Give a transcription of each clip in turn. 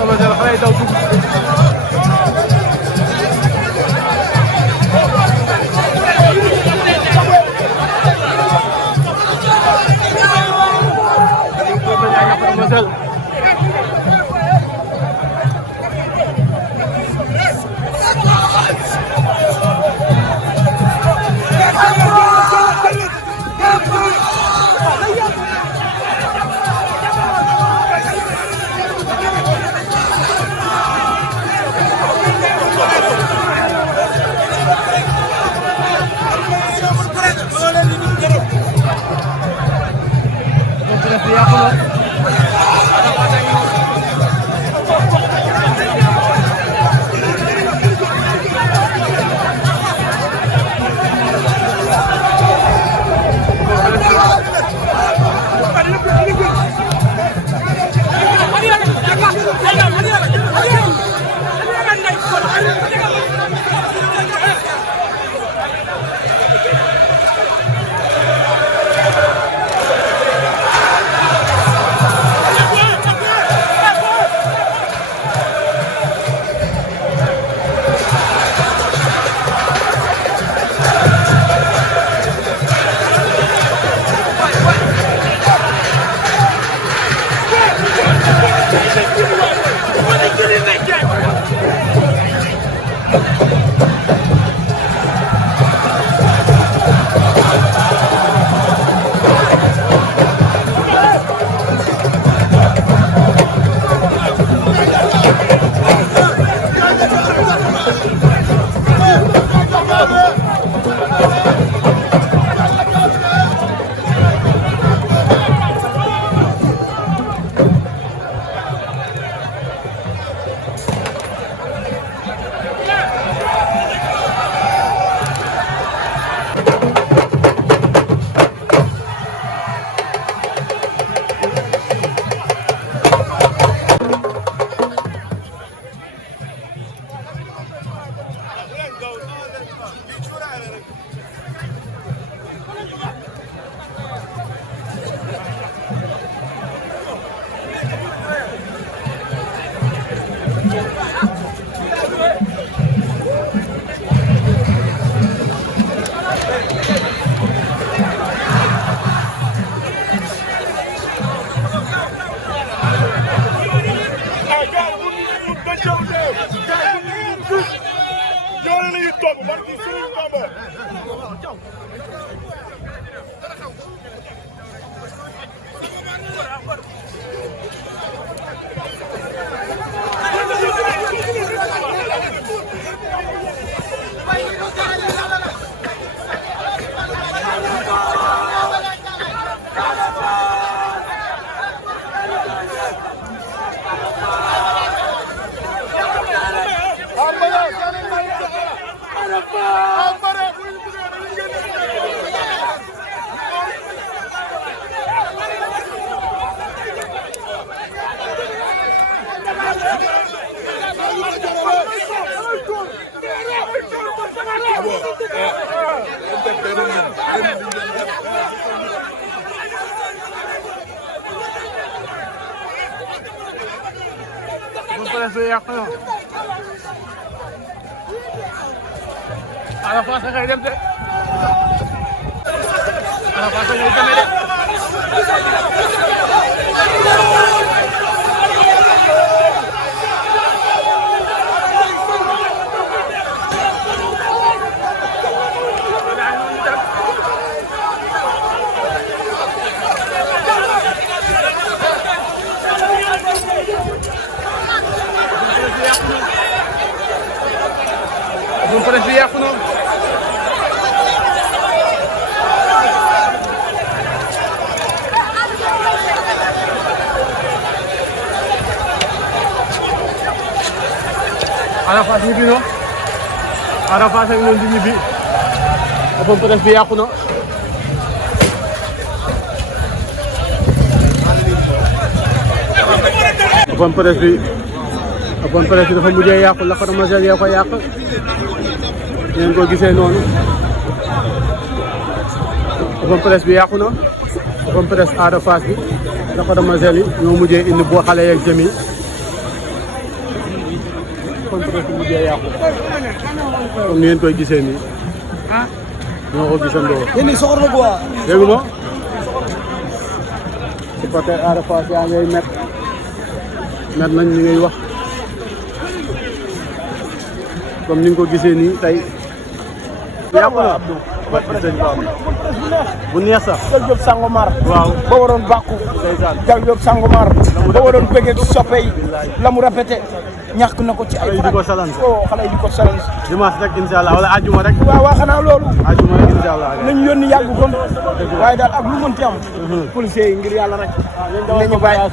sama xel xale yi daw dugg. Ada Fass ngay dem de. Ada Fass ngay dem de. Vamos para esse yàqu noonu. Ada Fass ñibbi na. Ada Fass ak ñoom di ñibbi. Open press bi yàqu na. Open press bi dafa mujjee yàqu la ko Mademoiselle yaa ko yàq. ngeen ko gisee noonu. Open press bi yàqu na. Open press Ada Fass bi la ko Mademoiselle yi ñoo mujjee indi boo xale yeeg jëm yi. open press bi mujjee yàqu comme ni ngeen koy gisee nii ñoo ko gisandoo. yéen soxor na quoi. dégg nga supporter Ada Fass yaa ngay met nañ ñi ngay wax comme ni nga ko gisee nii tey yàqu na bu neex sax. Jal Diop Sangomar. waaw ba waroon bàkku. ndeysaan Jal Diop Sangomar. ba waroon bëggee soppe yi la mu répété ñàkk na ko ci ay. xale yi di ko salan xale yi di ko salan. dimanche rek incha allah wala ajuma rek. waaw xanaa loolu. ajuma rek incha allah. nañu yónni yàggu kon. waaye daal ak lu mënti am. policiers yi ngir yàlla rek.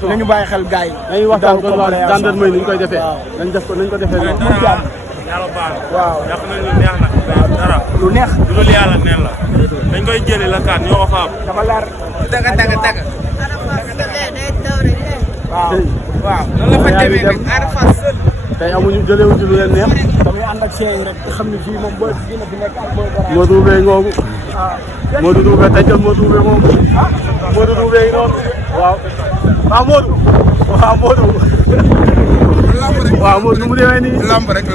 nañu bàyyi xel gars yi. nañu waxtaan kon waa gendarmerie ni ñu koy defee. nañ def ko nañ ko defee noonu. yàlla baax na. waaw yàq nañ lu neex nag. dara lu neex. du lu yàlla neen la. dañ koy jëli la kaan ñoo ko faam. dafa leer. taga. waaw waaw. lan la fa demee nag Ada Fass. tey amuñu jëleewuñ ci lu leen neex. damay ànd ak chien yi rek te xam ne fii moom booy dina fi nekk ak booy dara. Modou Toubé ngoogu. Modou Toubé tëjal Modou Toubé ngoogu. Modou Toubé yi noonu. waaw Modou. waaw Modou. waaw Modou nu mu demee nii. lamb rek.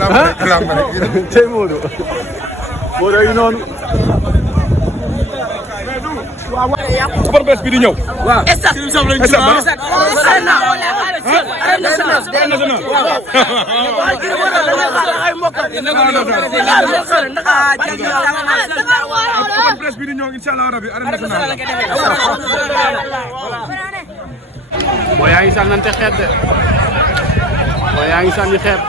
tey Modou. Modou yi noonu. open press bi di ñëw. waaw. open press bi di ñëw incha allah rabi arène nationale. boo yaa ngi sànnante xeet de. boo yaa ngi sànni xeet.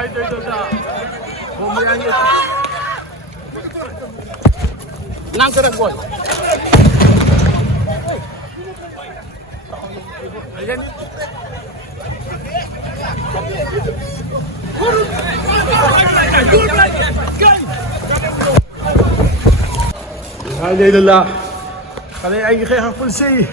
ay day do sa moom yaa ngi nank rek boy ay day do la xale ay xeex ak police yi